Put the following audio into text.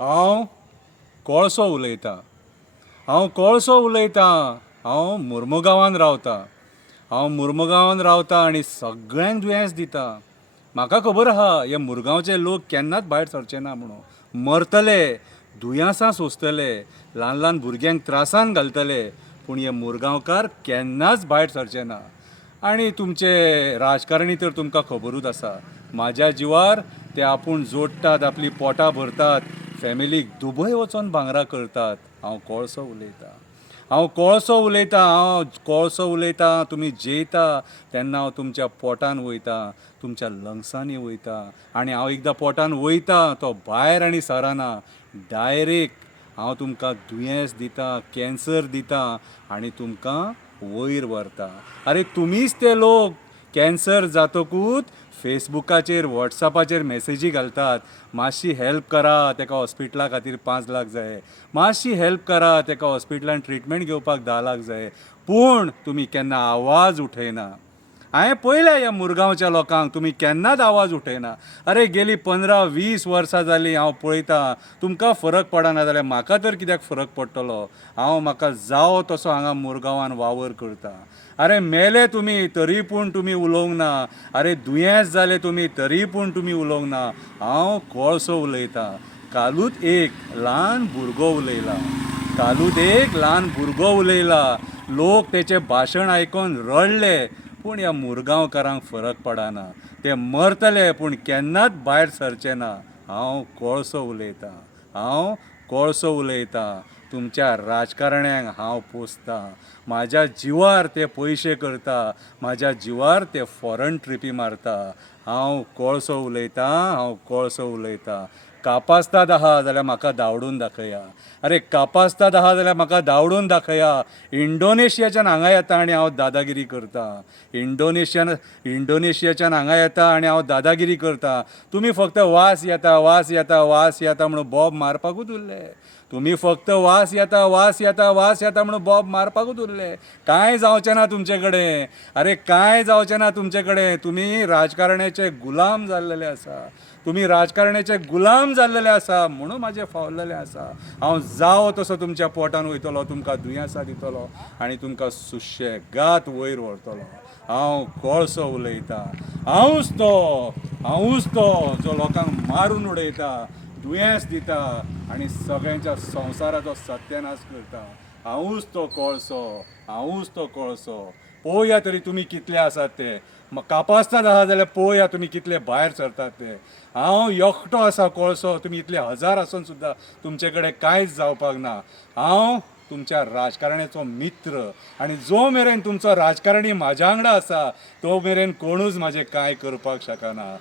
हांव कोळसो उलयतां. हांव मुर्मुगांवांत रावतां. हांव मुर्मुगांवांत रावतां आनी सगळ्यांक दुयेंस दिता. म्हाका खबर आहा हे मुरगांवचे लोक केन्नाच भायर सरचे ना म्हणून. मरतले, दुयेंसां सोंसतले, ल्हान ल्हान भुरग्यांक त्रासान घालतले, पूण हे मुरगांवकार केन्नाच भायर सरचे ना. आनी तुमचे राजकारणी तर तुमकां खबरूच आसा. म्हाज्या जिवार ते आपूण जोडटात, आपलीं पोटां भरतात, फॅमिलीक दुबय वचोन भांगरां करतात. हांव कोळसो उलयतां. तुमी जेयता तेन्ना हांव तुमच्या पोटान वयता, तुमच्या लंग्सांनी वयता, आनी हांव एकदां पोटान वयता तो भायर आनी सराना. डायरेक्ट हांव तुमकां दुयेंस दिता, कॅन्सर दिता आनी तुमकां वयर व्हरता. आरे तुमीच ते लोक कॅन्सर जातकूच फेसबुकाचेर वॉट्सॅपाचेर मॅसेजी घालतात, मातशी हेल्प करा, ताका हॉस्पिटला खातीर 5 लाख जाय, मातशी हेल्प करा, ताका हॉस्पिटलांत ट्रिटमेंट घेवपाक 10 लाख जाय, पूण तुमी केन्ना आवाज उठयना. हांवें पळयल्या ह्या मुरगांवच्या लोकांक, तुमी केन्नाच आवाज उठयना. अरे गेलीं 15-20 वर्सां जालीं हांव पळयतां, तुमकां फरक पडना जाल्यार म्हाका तर कित्याक फरक पडटलो. हांव म्हाका जावो तसो हांगा मुरगांवान वावर करता. अरे मेले तुमी तरी पूण तुमी उलोवंक ना. अरे दुयेंस जाले तुमी तरी पूण तुमी उलोवंक ना. हांव कोळसो उलयतां. कालूच एक ल्हान भुरगो उलयला. लोक तेचें भाशण आयकून रडले, पूण ह्या मुरगांवकारांक फरक पडना. ते मरतले पूण केन्नाच भायर सरचे ना. हांव कोळसो उलयतां. तुमच्या राजकारण्यांक हांव पोसतां. म्हाज्या जिवार ते पयशे करता, म्हाज्या जिवार ते फॉरेन ट्रिपी मारता. हांव कोळसो उलयतां. कापास्ताद आहा जाल्यार म्हाका धांवडून दाखया. अरे कापास्ताद आहा जाल्यार म्हाका धांवडून दाखया. इंडोनेशियाच्यान हांगा येता आनी हांव दादागिरी करतां. इंडोनेशियाच्यान हांगा येता आनी हांव दादागिरी करतां. तुमी फक्त वास येता म्हणून बॉब मारपाकूच उरले. तुमी फक्त वास येता म्हणून बॉब मारपाकूच उरले. कांय जावचें ना तुमचे कडेन. अरे कांय जावचें ना तुमचे कडेन. तुमी राजकारण्याचे गुलाम जाल्लेले आसा. म्हणून म्हाजें फावलेलें आसा. हांव जावो तसो तुमच्या पोटान वयतलो, तुमकां दुयेंसां दितलो आनी तुमकां सुशेगाद वयर व्हरतलो. हांव कोळसो उलयतां. हांवूच तो जो लोकांक मारून उडयता, दुयेंस दिता आनी सगळ्यांच्या संवसाराचो सत्यानाश करता. हांवूच तो कोळसो. पळोवया तरी तुमी कितले आसात ते. कापास्ताद आहा जाल्यार पळोवया तुमी कितले भायर सरतात ते. हांव एकटो आसा कोळसो. तुमी इतले हजार आसून सुद्दां तुमचे कडेन कांयच जावपाक ना. हांव तुमच्या राजकारण्याचो मित्र आनी जो मेरेन तुमचो राजकारणी म्हाज्या वांगडा आसा तो मेरेन कोणूच म्हाजें कांय करपाक शकना.